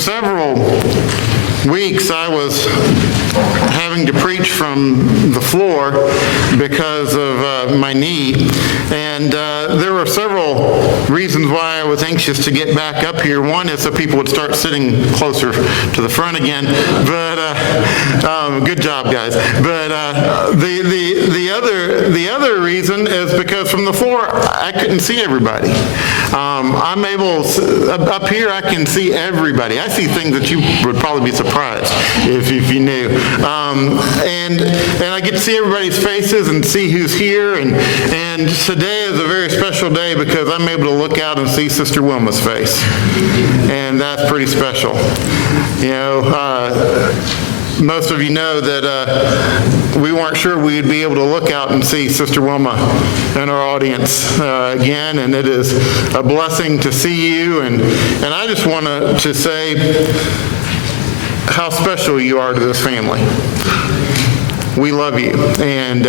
several weeks, I was having to preach from the floor because of my knee, and there were several reasons why I was anxious to get back up here. One is so people would start sitting closer to the front again, but good job, guys. But the other reason is because from the floor I couldn't see everybody. I'm able, up here I can see everybody. I see things that you would probably be surprised if you knew. And I get to see everybody's faces and see who's here. And today is a very special day because I'm able to look out and see Sister Wilma's face. And that's pretty special. You know, most of you know that we weren't sure we'd be able to look out and see Sister Wilma in our audience again, and it is a blessing to see you. And I just want to say how special you are to this family. We love you, and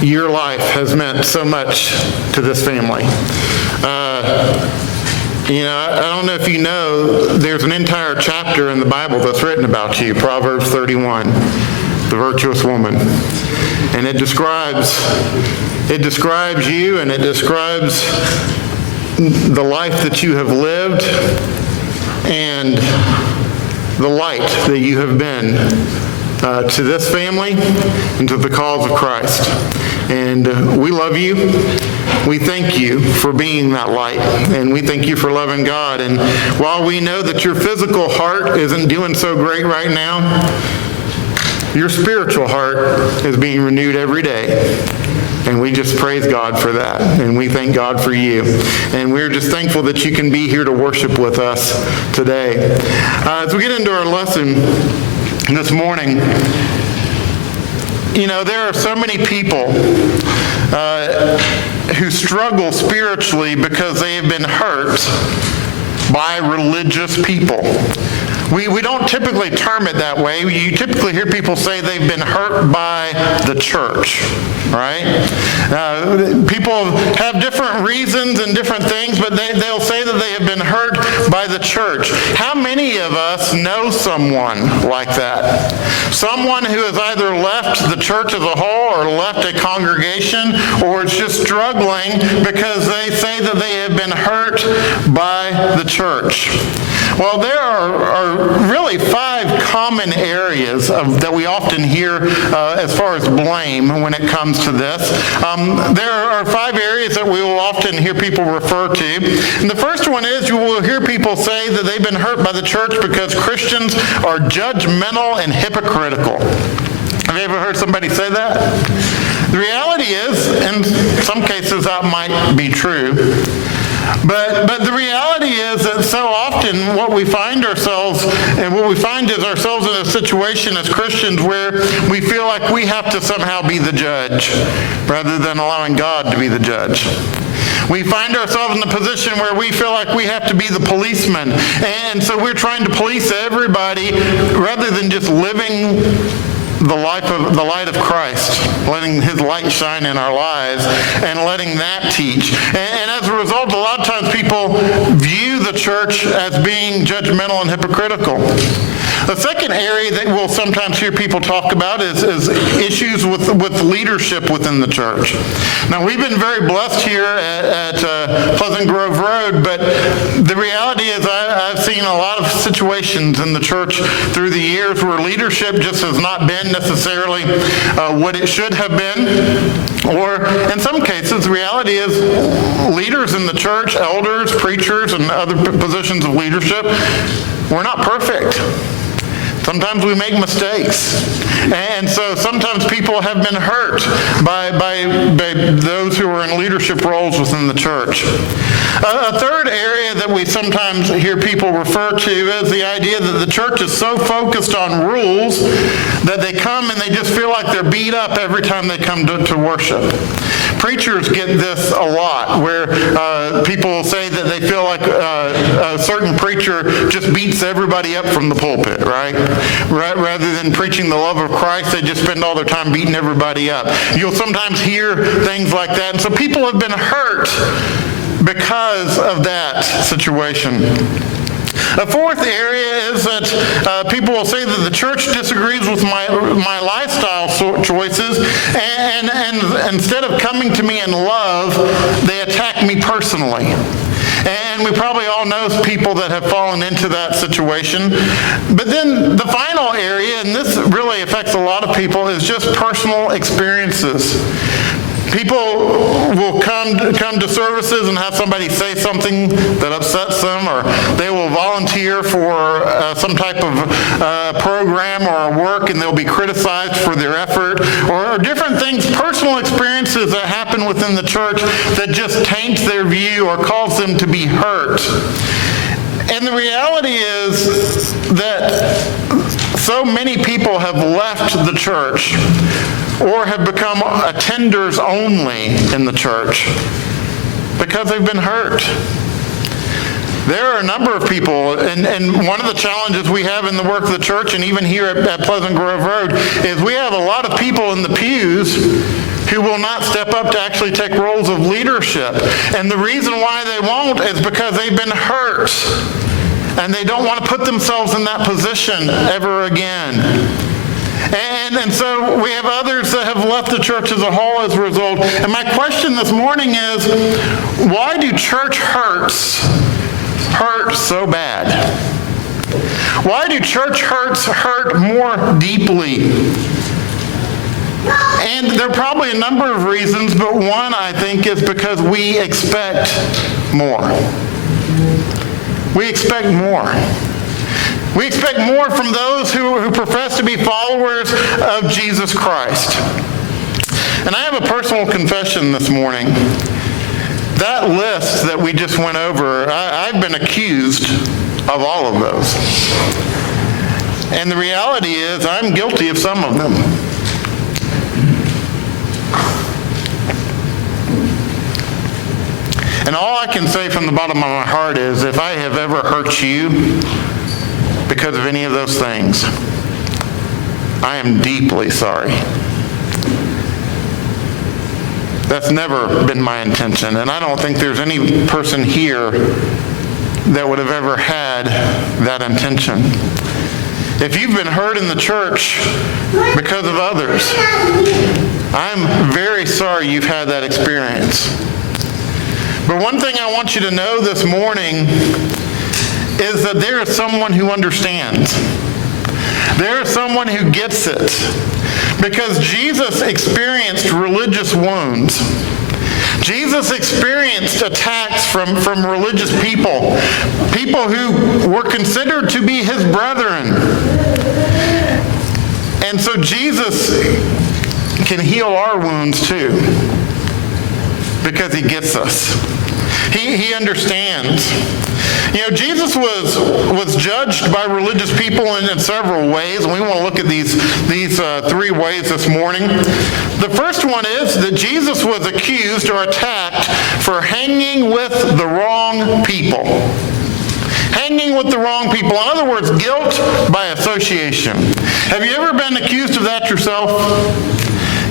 your life has meant so much to this family. You know, I don't know if you know, there's an entire chapter in the Bible that's written about you, Proverbs 31, the virtuous woman. And it describes you, and it describes the life that you have lived and the light that you have been to this family and to the cause of Christ. And we love you. We thank you for being that light, and we thank you for loving God. And while we know that your physical heart isn't doing so great right now, your spiritual heart is being renewed every day. And we just praise God for that. And we thank God for you. And we're just thankful that you can be here to worship with us today. As we get into our lesson this morning, you know, there are so many people who struggle spiritually because they have been hurt by religious people. We don't typically term it that way. You typically hear people say they've been hurt by the church, right? People have different reasons and different things, but they'll say that they have been hurt by the church. How many of us know someone like that? Someone who has either left the church as a whole or left a congregation, or is just struggling because they say that they have been hurt by the church. Well, there are really 5 common areas that we often hear as far as blame when it comes to this. There are 5 areas that we will often hear people refer to. And the first one is you will hear people say that they've been hurt by the church because Christians are judgmental and hypocritical. Have you ever heard somebody say that? The reality is, in some cases that might be true. But the reality is that so often what we find ourselves is ourselves in a situation as Christians where we feel like we have to somehow be the judge rather than allowing God to be the judge. We find ourselves in a position where we feel like we have to be the policeman, and so we're trying to police everybody rather than just living the light of Christ, letting his light shine in our lives and letting that teach. And as a result, a lot of times people view the church as being judgmental and hypocritical. The second area that we'll sometimes hear people talk about is issues with leadership within the church. Now, we've been very blessed here at Pleasant Grove Road, but the reality is I've seen a lot of situations in the church through the years where leadership just has not been necessarily what it should have been. Or in some cases, the reality is leaders in the church, elders, preachers, and other positions of leadership, we're not perfect. Sometimes we make mistakes. And so sometimes people have been hurt by those who are in leadership roles within the church. A third area that we sometimes hear people refer to is the idea that the church is so focused on rules that they come and they just feel like they're beat up every time they come to worship. Preachers get this a lot, where people say that they feel like a certain preacher just beats everybody up from the pulpit, right? Rather than preaching the love of Christ, they just spend all their time beating everybody up. You'll sometimes hear things like that. And so people have been hurt because of that situation. A fourth area is that people will say that the church disagrees with my lifestyle choices, and instead of coming to me in love, they attack me personally. And we probably all know people that have fallen into that situation. But then the final area, and this really affects a lot of people, is just personal experiences. People will come to services and have somebody say something that upsets them, or they will volunteer for some type of program or work, and they'll be criticized for their effort, or different things, personal experiences that happen within the church that just taint their view or cause them to be hurt. And the reality is that so many people have left the church or have become attenders only in the church because they've been hurt. There are a number of people, and one of the challenges we have in the work of the church, and even here at Pleasant Grove Road, is we have a lot of people in the pews who will not step up to actually take roles of leadership. And the reason why they won't is because they've been hurt, and they don't want to put themselves in that position ever again. And so we have others that have left the church as a whole as a result. And my question this morning is, why do church hurts hurt so bad? Why do church hurts hurt more deeply? And there are probably a number of reasons, but one, I think, is because we expect more. We expect more. We expect more from those who profess to be followers of Jesus Christ. And I have a personal confession this morning. That list that we just went over, I've been accused of all of those. And the reality is I'm guilty of some of them. And all I can say from the bottom of my heart is, if I have ever hurt you because of any of those things, I am deeply sorry. That's never been my intention, and I don't think there's any person here that would have ever had that intention. If you've been hurt in the church because of others, I'm very sorry you've had that experience. But one thing I want you to know this morning is that there is someone who understands. There is someone who gets it. Because Jesus experienced religious wounds. Jesus experienced attacks from religious people, people who were considered to be his brethren. And so Jesus can heal our wounds too, because he gets us. He understands. You know, Jesus was judged by religious people in several ways, and we want to look at these three ways this morning. The first one is that Jesus was accused or attacked for hanging with the wrong people. Hanging with the wrong people. In other words, guilt by association. Have you ever been accused of that yourself?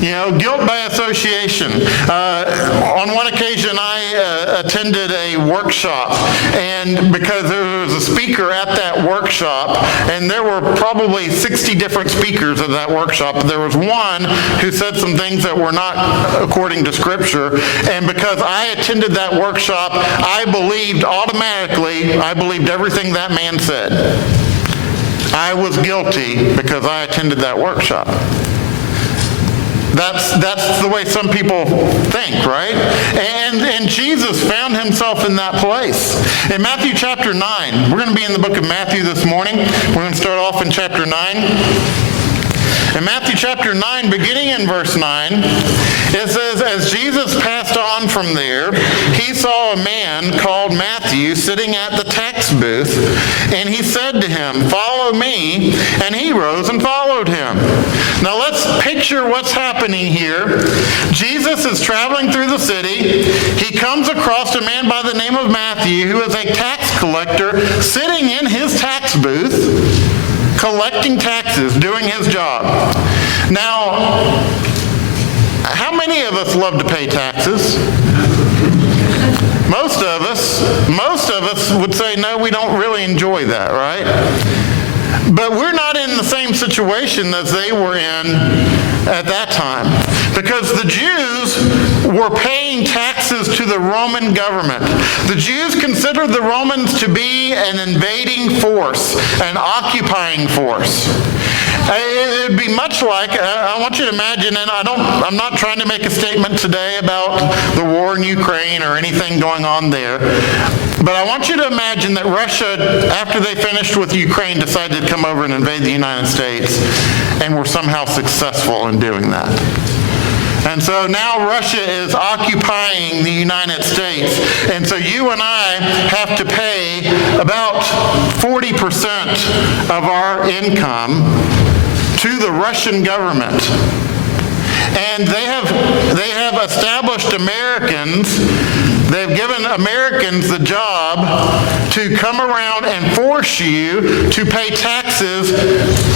You know, guilt by association. On one occasion, I attended a workshop, and because there was a speaker at that workshop, and there were probably 60 different speakers at that workshop, there was one who said some things that were not according to Scripture, and because I attended that workshop, I believed everything that man said. I was guilty because I attended that workshop. That's the way some people think, right? And Jesus found himself in that place. In Matthew chapter 9, we're going to be in the book of Matthew this morning. We're going to start off in chapter 9. In Matthew chapter 9, beginning in verse 9, it says, "As Jesus passed on from there, he saw a man called Matthew sitting at the tax booth, and he said to him, 'Follow me,' and he rose and followed him." Now let's picture what's happening here. Jesus is traveling through the city. He comes across a man by the name of Matthew, who is a tax collector, sitting in his tax booth, collecting taxes, doing his job. Now, how many of us love to pay taxes? Most of us would say, no, we don't really enjoy that, right? But we're not in the same situation as they were in at that time, because the Jews were paying taxes to the Roman government. The Jews considered the Romans to be an invading force, an occupying force. It would be much like, I want you to imagine, and I'm not trying to make a statement today about the war in Ukraine or anything going on there, but I want you to imagine that Russia, after they finished with Ukraine, decided to come over and invade the United States, and were somehow successful in doing that. And so now Russia is occupying the United States. And so you and I have to pay about 40% of our income to the Russian government. And they have established Americans, they've given Americans the job to come around and force you to pay taxes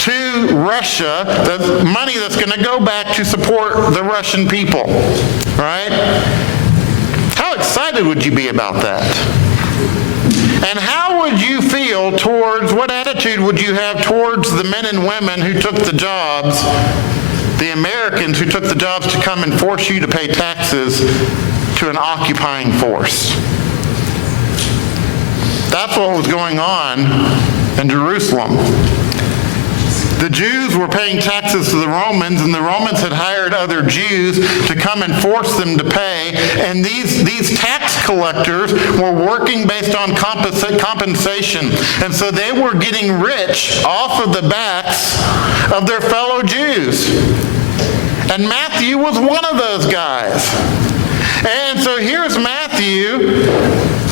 to Russia, the money that's going to go back to support the Russian people, right? How excited would you be about that? And how would you feel towards, what attitude would you have towards the men and women who took the jobs, the Americans who took the jobs to come and force you to pay taxes to an occupying force? That's what was going on in Jerusalem. The Jews were paying taxes to the Romans, and the Romans had hired other Jews to come and force them to pay. And these tax collectors were working based on compensation. And so they were getting rich off of the backs of their fellow Jews. And Matthew was one of those guys. And so here's Matthew.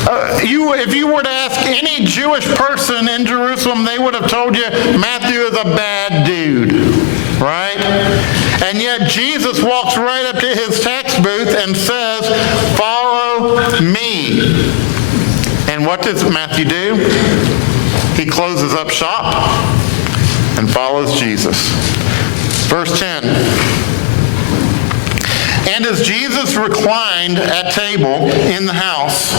If you were to ask any Jewish person in Jerusalem, they would have told you Matthew is a bad dude, right? And yet Jesus walks right up to his tax booth and says, "Follow me." And what does Matthew do? He closes up shop and follows Jesus. Verse 10. And as Jesus reclined at table in the house,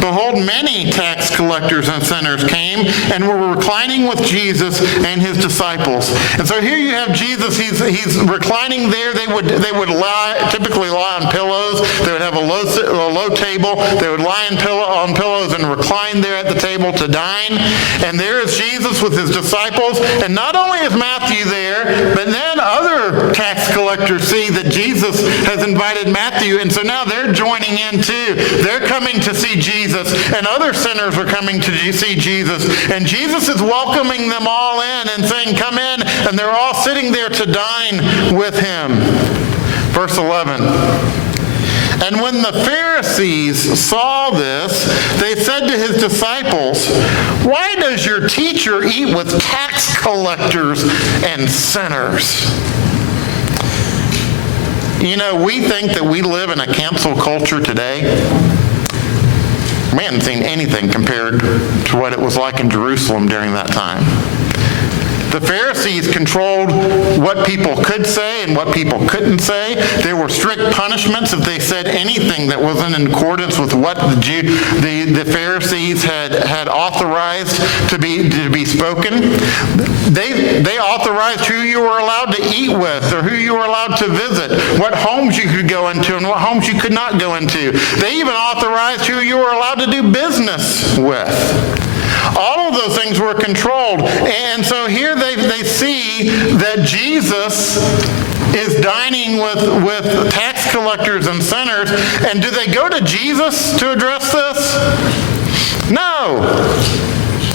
behold, many tax collectors and sinners came and were reclining with Jesus and his disciples. And so here you have Jesus. He's reclining there. They would typically lie on pillows. They would have a low table. They would lie on pillows and recline there at the table to dine. And there is Jesus with his disciples. And not only is Matthew there, but then other tax collectors see that Jesus has invited Matthew, and so now they're joining in too. They're coming to see Jesus, and other sinners are coming to see Jesus. And Jesus is welcoming them all in and saying, "Come in," and they're all sitting there to dine with him. Verse 11. And when the Pharisees saw this, they said to his disciples, "Why does your teacher eat with tax collectors and sinners?" You know, we think that we live in a cancel culture today. We haven't seen anything compared to what it was like in Jerusalem during that time. The Pharisees controlled what people could say and what people couldn't say. There were strict punishments if they said anything that wasn't in accordance with what the Pharisees had authorized to be spoken. They authorized who you were allowed to eat with or who you were allowed to visit, what homes you could go into and what homes you could not go into. They even authorized who you were allowed to do business with. All of those things were controlled. And so here they see that Jesus is dining with tax collectors and sinners. And do they go to Jesus to address this? No.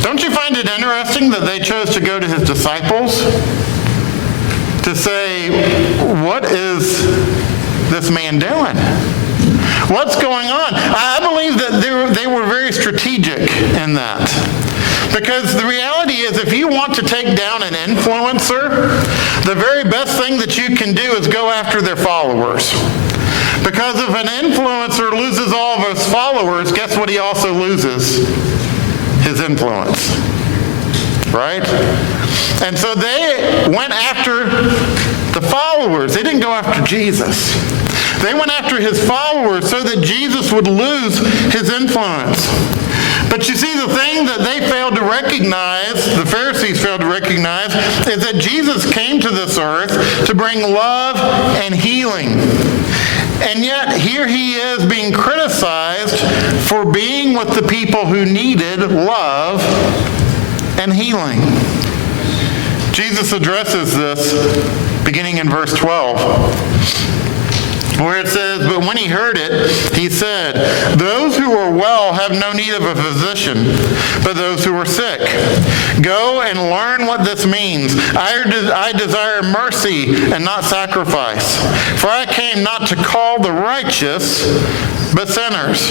Don't you find it interesting that they chose to go to his disciples to say, "What is this man doing? What's going on?" I believe that they were very strategic in that. Because the reality is, if you want to take down an influencer, the very best thing that you can do is go after their followers. Because if an influencer loses all of his followers, guess what he also loses? His influence. Right? And so they went after the followers followers. They didn't go after Jesus. They went after his followers so that Jesus would lose his influence. But you see, the thing that they failed to recognize, the Pharisees failed to recognize, is that Jesus came to this earth to bring love and healing. And yet, here he is being criticized for being with the people who needed love and healing. Jesus addresses this beginning in verse 12, where it says, "But when he heard it, he said, 'Those who are well have no need of a physician, but those who are sick. Go and learn what this means. I desire mercy and not sacrifice. For I came not to call the righteous, but sinners.'"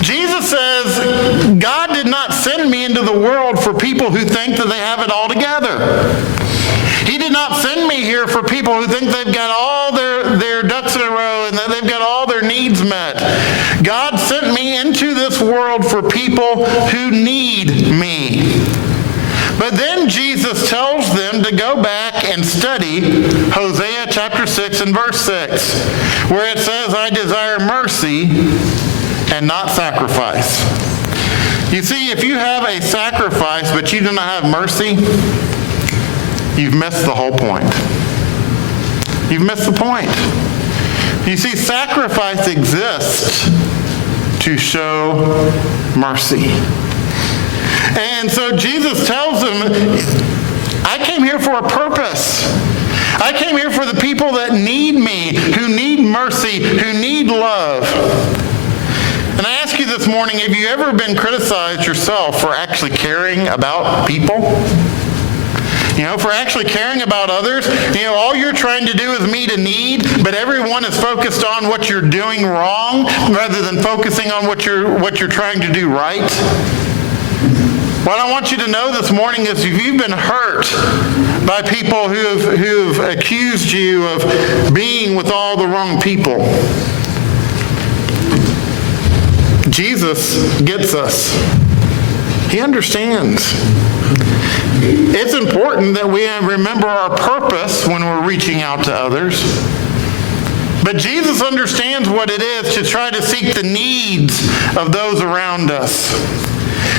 Jesus says, God did not send me into the world for people who think that they have it all together. He did not send me here for people who think they've got all their ducks in a row and that they've got all their needs met. God sent me into this world for people who need me. But then Jesus tells them to go back and study Hosea chapter 6 and verse 6, where it says, "I desire mercy and not sacrifice." You see, if you have a sacrifice but you do not have mercy, you've missed the whole point. You've missed the point. You see, sacrifice exists to show mercy. And so Jesus tells them, I came here for a purpose. I came here for the people that need me, who need mercy, who need love. And I ask you this morning, have you ever been criticized yourself for actually caring about people? For actually caring about others. All you're trying to do is meet a need, but everyone is focused on what you're doing wrong rather than focusing on what you're trying to do right. What I want you to know this morning is if you've been hurt by people who've accused you of being with all the wrong people, Jesus gets us. He understands. It's important that we remember our purpose when we're reaching out to others. But Jesus understands what it is to try to seek the needs of those around us.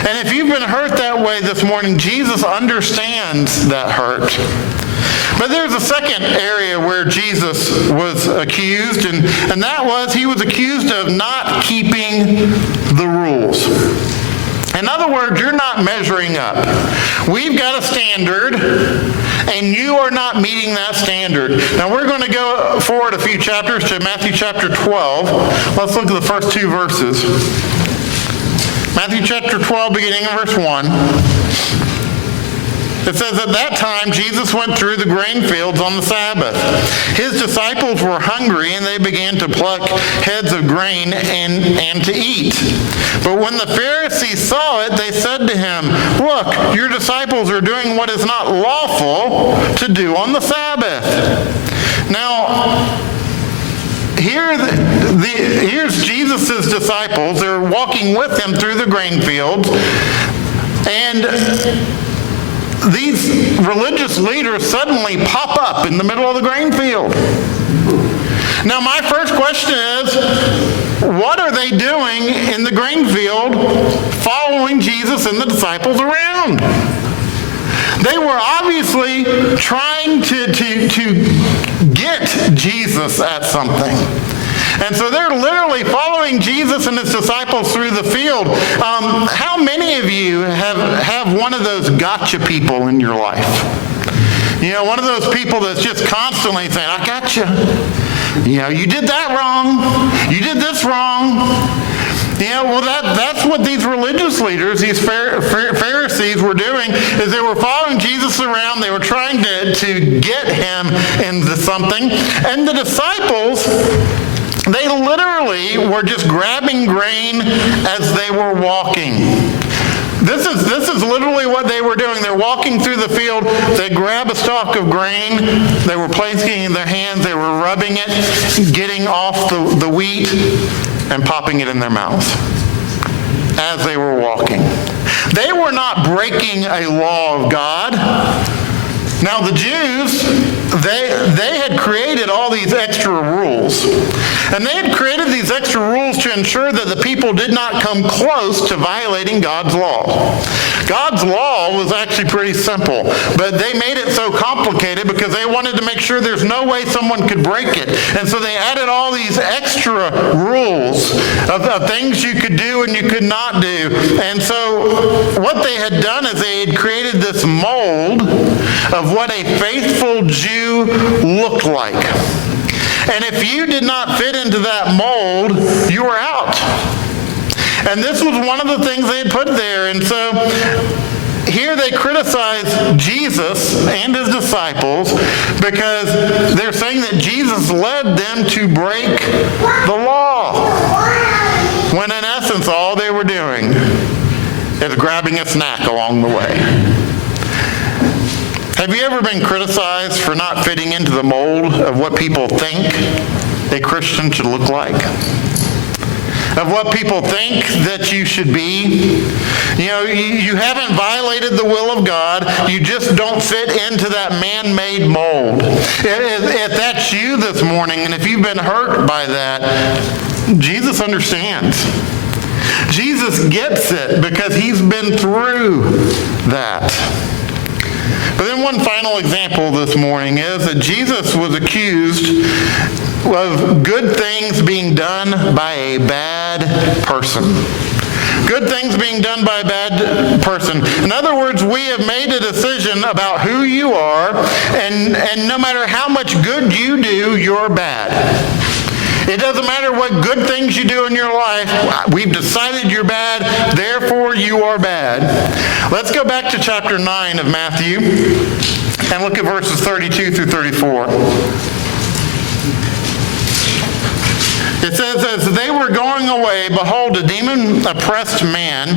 And if you've been hurt that way this morning, Jesus understands that hurt. But there's a second area where Jesus was accused, and that was he was accused of not keeping the rules. In other words, you're not measuring up. We've got a standard, and you are not meeting that standard. Now, we're going to go forward a few chapters to Matthew chapter 12. Let's look at the first two verses. Matthew chapter 12, beginning in verse 1. It says, "At that time, Jesus went through the grain fields on the Sabbath. His disciples were hungry, and they began to pluck heads of grain and to eat. But when the Pharisees saw it, they said to him, 'Look, your disciples are doing what is not lawful to do on the Sabbath.'" Now, here's Jesus' disciples. They're walking with him through the grain fields, and these religious leaders suddenly pop up in the middle of the grain field. Now, my first question is, what are they doing in the grain field following Jesus and the disciples around? They were obviously trying to get Jesus at something. And so they're literally following Jesus and his disciples through the field. How many of you have one of those gotcha people in your life? One of those people that's just constantly saying, "I gotcha. You did that wrong. You did this wrong." That's what these religious leaders, these Pharisees were doing, is they were following Jesus around. They were trying to get him into something. And the disciples, they literally were just grabbing grain as they were walking. This is literally what they were doing. They're walking through the field. They grab a stalk of grain. They were placing it in their hands. They were rubbing it, getting off the wheat, and popping it in their mouths as they were walking. They were not breaking a law of God. Now the Jews, they had created all these extra rules. And they had created these extra rules to ensure that the people did not come close to violating God's law. God's law was actually pretty simple, but they made it so complicated because they wanted to make sure there's no way someone could break it. And so they added all these extra rules of things you could do and you could not do. And so what they had done is they had created this mold of what a faithful Jew looked like. And if you did not fit into that mold, you were out. And this was one of the things they had put there. And so here they criticize Jesus and his disciples because they're saying that Jesus led them to break the law. When in essence, all they were doing is grabbing a snack along the way. Have you ever been criticized for not fitting into the mold of what people think a Christian should look like? Of what people think that you should be? You know, you haven't violated the will of God. You just don't fit into that man-made mold. If that's you this morning, and if you've been hurt by that, Jesus understands. Jesus gets it because he's been through that. But then one final example this morning is that Jesus was accused of good things being done by a bad person. Good things being done by a bad person. In other words, we have made a decision about who you are, and no matter how much good you do, you're bad. It doesn't matter what good things you do in your life. We've decided you're bad, therefore you are bad. Let's go back to chapter 9 of Matthew and look at verses 32 through 34. It says, as they were going away, behold, a demon-oppressed man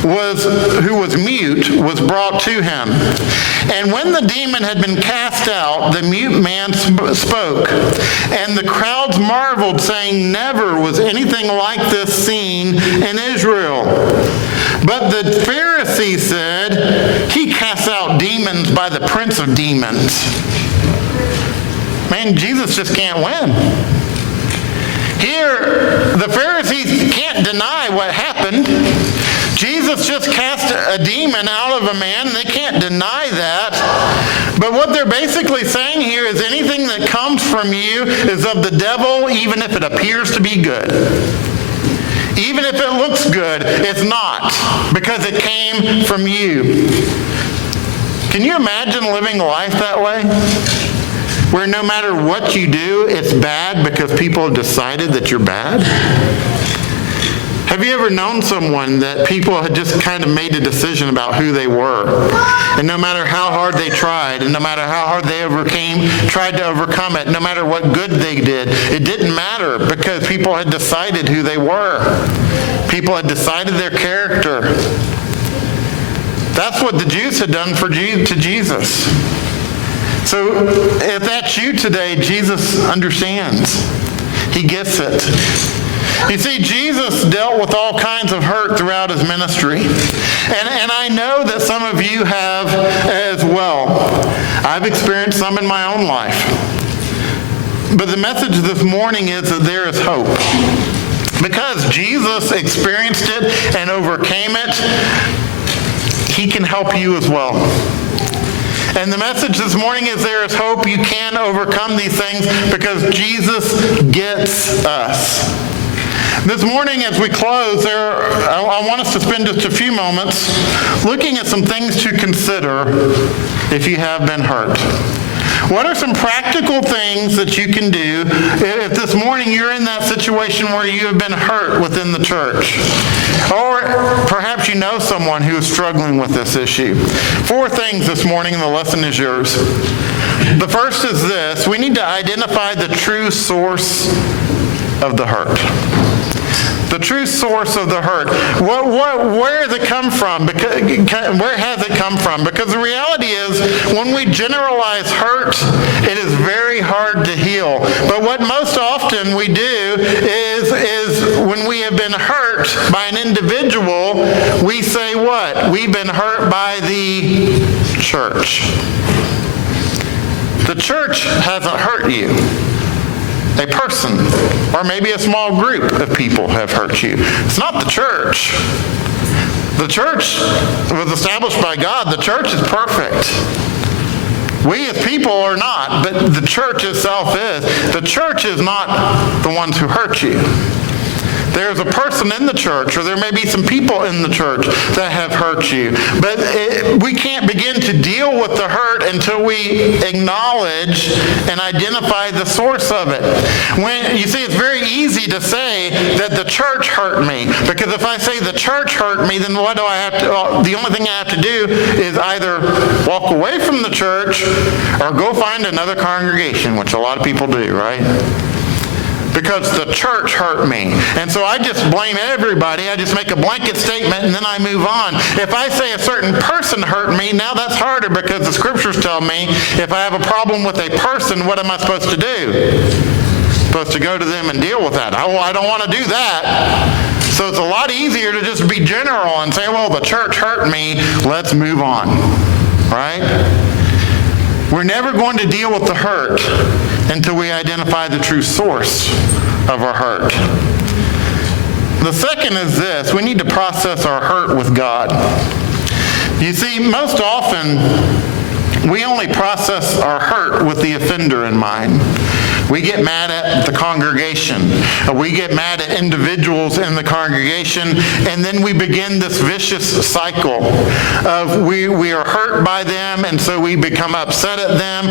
who was mute was brought to him. And when the demon had been cast out, the mute man spoke. And the crowds marveled, saying, never was anything like this seen in Israel. But the Pharisees said, he casts out demons by the prince of demons. Man, Jesus just can't win. Here, the Pharisees can't deny what happened. Jesus just cast a demon out of a man, and they can't deny that. But what they're basically saying here is anything that comes from you is of the devil, even if it appears to be good. Even if it looks good, it's not, because it came from you. Can you imagine living life that way? Where no matter what you do, it's bad because people have decided that you're bad? Have you ever known someone that people had just kind of made a decision about who they were? And no matter how hard they tried, and no matter how hard they tried to overcome it, no matter what good they did, it didn't matter because people had decided who they were. People had decided their character. That's what the Jews had done to Jesus. So if that's you today, Jesus understands. He gets it. You see, Jesus dealt with all kinds of hurt throughout his ministry. And I know that some of you have as well. I've experienced some in my own life. But the message this morning is that there is hope. Because Jesus experienced it and overcame it, he can help you as well. And the message this morning is there is hope. You can overcome these things because Jesus gets us. This morning as we close, I want us to spend just a few moments looking at some things to consider if you have been hurt. What are some practical things that you can do if this morning you're in that situation where you have been hurt within the church? Or perhaps you know someone who is struggling with this issue. 4 things this morning, and the lesson is yours. The first is this: we need to identify the true source of the hurt. The true source of the hurt. Where has it come from? Where has it come from? Because the reality is, when we generalize hurt, it is very hard to heal. But what most often we do is when we have been hurt by an individual, we say what? We've been hurt by the church. the church hasn't hurt you. A person, or maybe a small group of people have hurt you. It's not the church. The church was established by God. The church is perfect. We as people are not, but the church itself is. The church is not the ones who hurt you. There's a person in the church, or there may be some people in the church that have hurt you. But we can't begin to deal with the hurt until we acknowledge and identify the source of it. When you see, it's very easy to say that the church hurt me, because if I say the church hurt me, then what do I have to? Well, the only thing I have to do is either walk away from the church or go find another congregation, which a lot of people do, right? Because the church hurt me. And so I just blame everybody. I just make a blanket statement and then I move on. If I say a certain person hurt me, now that's harder, because the scriptures tell me if I have a problem with a person, what am I supposed to do? I'm supposed to go to them and deal with that. Oh, I don't want to do that. So it's a lot easier to just be general and say, well, the church hurt me. Let's move on. Right? We're never going to deal with the hurt until we identify the true source of our hurt. The second is this: we need to process our hurt with God. You see, most often, we only process our hurt with the offender in mind. We get mad at the congregation. We get mad at individuals in the congregation, and then we begin this vicious cycle of we are hurt by them, and so we become upset at them.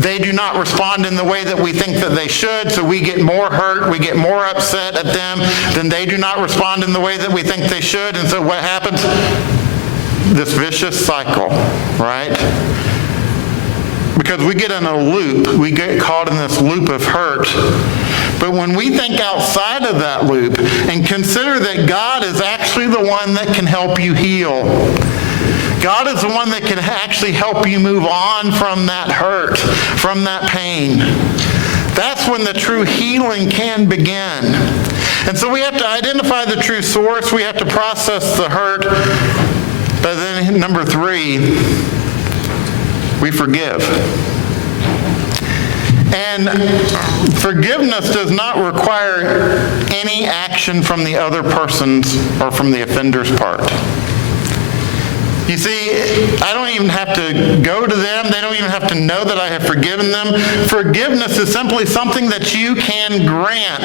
They do not respond in the way that we think that they should, so we get more hurt, we get more upset at them. Then they do not respond in the way that we think they should, and so what happens? This vicious cycle, right? Because we get in a loop, we get caught in this loop of hurt. But when we think outside of that loop and consider that God is actually the one that can help you heal, God is the one that can actually help you move on from that hurt, from that pain, that's when the true healing can begin. And so we have to identify the true source, we have to process the hurt, but then number 3, we forgive. And forgiveness does not require any action from the other person's or from the offender's part. You see, I don't even have to go to them. They don't even have to know that I have forgiven them. Forgiveness is simply something that you can grant.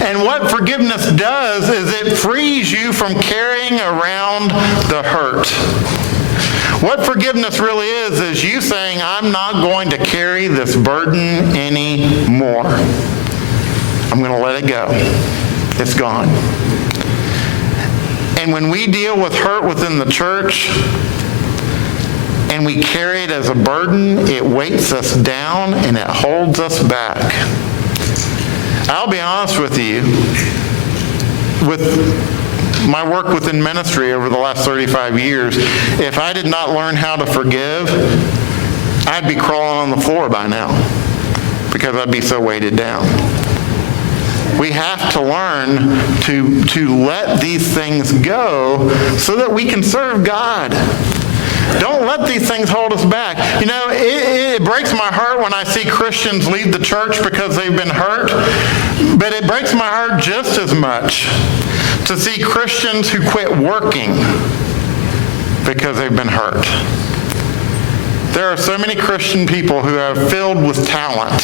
And what forgiveness does is it frees you from carrying around the hurt. What forgiveness really is you saying, I'm not going to carry this burden anymore. I'm going to let it go. It's gone. And when we deal with hurt within the church and we carry it as a burden, it weights us down and it holds us back. I'll be honest with you, with my work within ministry over the last 35 years, if I did not learn how to forgive, I'd be crawling on the floor by now because I'd be so weighted down. We have to learn to let these things go so that we can serve God. Don't let these things hold us back. You know, it breaks my heart when I see Christians leave the church because they've been hurt, but it breaks my heart just as much to see Christians who quit working because they've been hurt. There are so many Christian people who are filled with talent,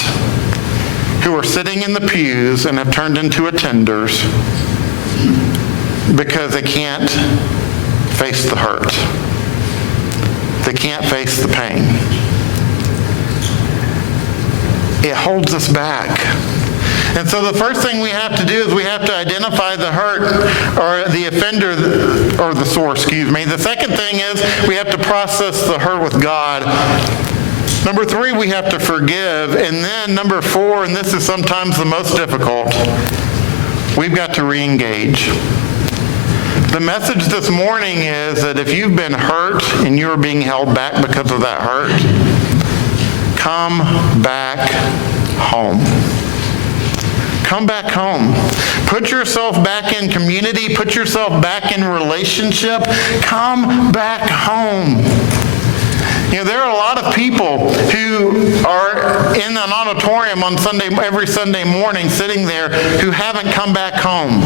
who are sitting in the pews and have turned into attenders because they can't face the hurt. They can't face the pain. It holds us back. And so the first thing we have to do is we have to identify the hurt or the offender, or the source, The second thing is we have to process the hurt with God. Number 3, we have to forgive. And then number 4, and this is sometimes the most difficult, we've got to re-engage. The message this morning is that if you've been hurt and you're being held back because of that hurt, come back home. Come back home. Put yourself back in community. Put yourself back in relationship. Come back home. There are a lot of people who are in an auditorium on every Sunday morning sitting there who haven't come back home.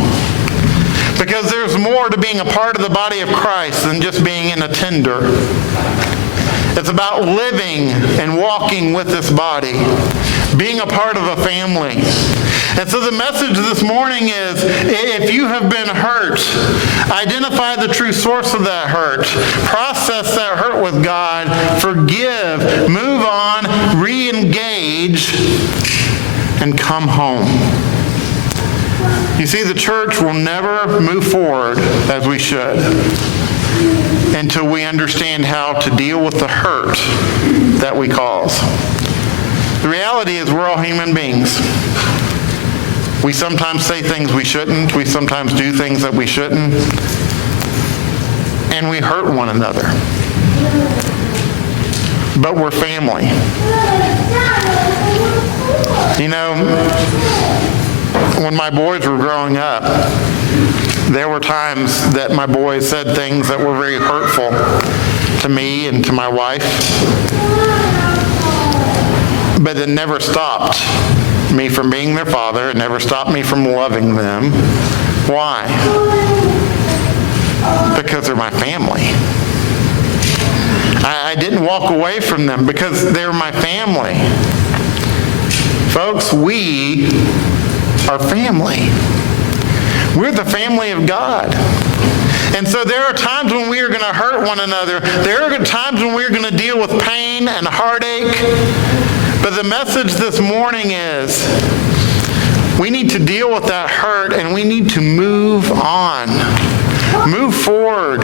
Because there's more to being a part of the body of Christ than just being an attender. It's about living and walking with this body, being a part of a family. And so the message this morning is, if you have been hurt, identify the true source of that hurt. Process that hurt with God. Forgive. Move on. Re-engage. And come home. You see, the church will never move forward as we should until we understand how to deal with the hurt that we cause. The reality is we're all human beings. We sometimes say things we shouldn't. We sometimes do things that we shouldn't. And we hurt one another. But we're family. When my boys were growing up, there were times that my boys said things that were very hurtful to me and to my wife. But it never stopped me from being their father. It never stopped me from loving them. Why? Because they're my family. I didn't walk away from them because they were my family. Folks, we are family. We're the family of God. And so there are times when we are going to hurt one another. There are times when we're going to deal with pain and heartache. But the message this morning is we need to deal with that hurt and we need to move on. Move forward.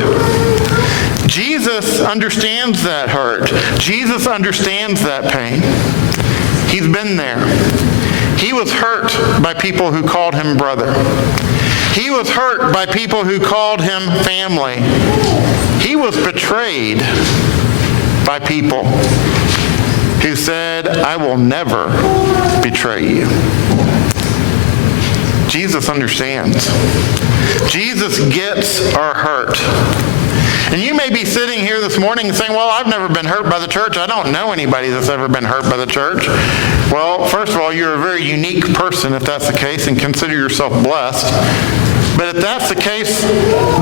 Jesus understands that hurt. Jesus understands that pain. He's been there. He was hurt by people who called him brother. He was hurt by people who called him family. He was betrayed by people who said, I will never betray you. Jesus understands. Jesus gets our hurt. And you may be sitting here this morning and saying, well, I've never been hurt by the church. I don't know anybody that's ever been hurt by the church. Well, first of all, you're a very unique person if that's the case, and consider yourself blessed. But if that's the case,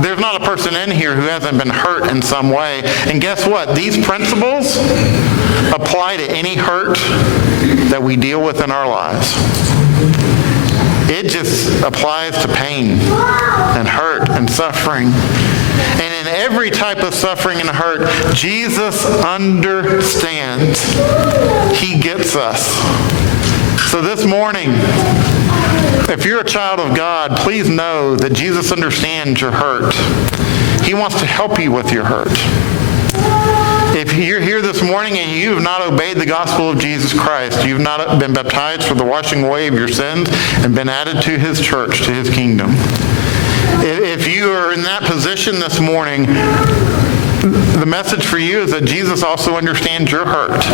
there's not a person in here who hasn't been hurt in some way. And guess what? These principles apply to any hurt that we deal with in our lives. It just applies to pain and hurt and suffering. And in every type of suffering and hurt, Jesus understands. He gets us. So this morning, if you're a child of God, please know that Jesus understands your hurt. He wants to help you with your hurt. If you're here this morning and you have not obeyed the gospel of Jesus Christ, you've not been baptized for the washing away of your sins and been added to his church, to his kingdom. If you are in that position this morning, the message for you is that Jesus also understands your hurt.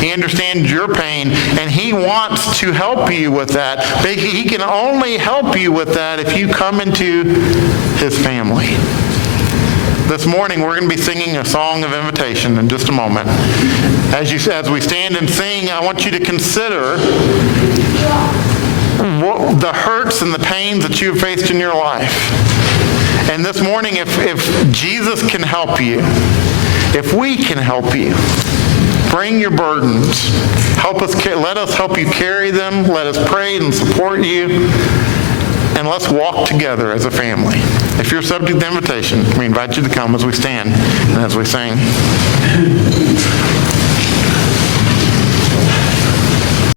He understands your pain, and he wants to help you with that. But he can only help you with that if you come into his family. This morning, we're going to be singing a song of invitation in just a moment. As we stand and sing, I want you to consider the hurts and the pains that you've faced in your life. And this morning, if Jesus can help you, if we can help you, bring your burdens. Let us help you carry them. Let us pray and support you. And let's walk together as a family. If you're subject to invitation, we invite you to come as we stand and as we sing.